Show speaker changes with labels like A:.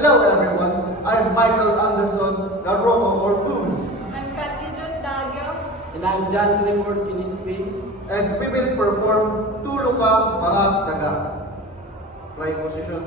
A: Hello everyone, I'm Michael Anderson, the Romo Corpus,
B: I'm Katidron Dagyo.
C: And I'm John Clifford Kinispe.
A: and we will perform Tulo Ka Mga Daga. Right position.